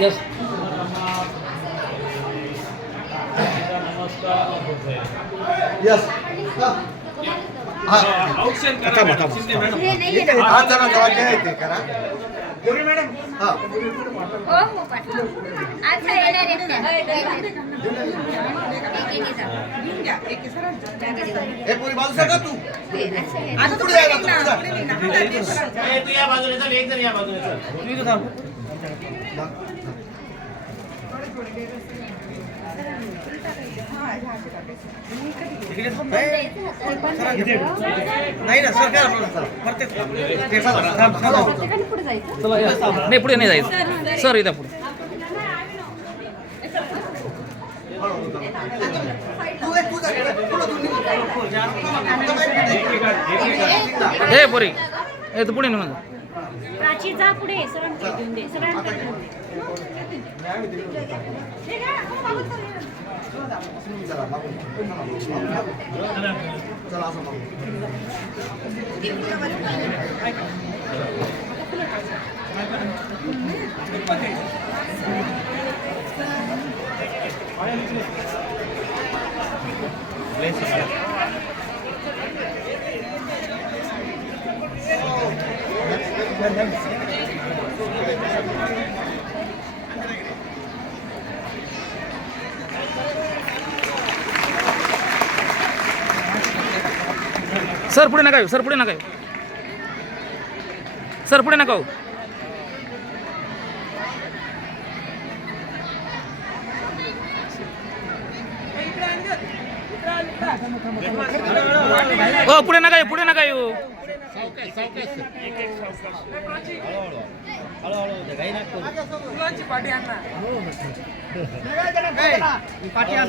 Yes yes औक्षण करा madam. Shinde madam. हा जरा जरा काय आहे ते करा गोरी मॅडम हा हो हो पाठवा आता येणार आहेत त्या हे पुरी बाजू सका तू आता पुढे यायला तू पुढे तू या बाजूने चल, एक जण या बाजूने चल. तुम्ही कसं नाही ना सरकार प्रत्येक चला या. नाही पुढे नाही जायचं सर इथं पुढे हे पोरी हे तर पुढे निघून जा. प्राची जा पुढे सरांकडे घेऊन दे सगळ्यांकडे घेऊन दे चला असं मग सर पुढे नका येऊ सर पुढे नका येऊ सर पुढे नका येऊ हो पुढे नका येऊ पुढे नका येऊ पाठी आण.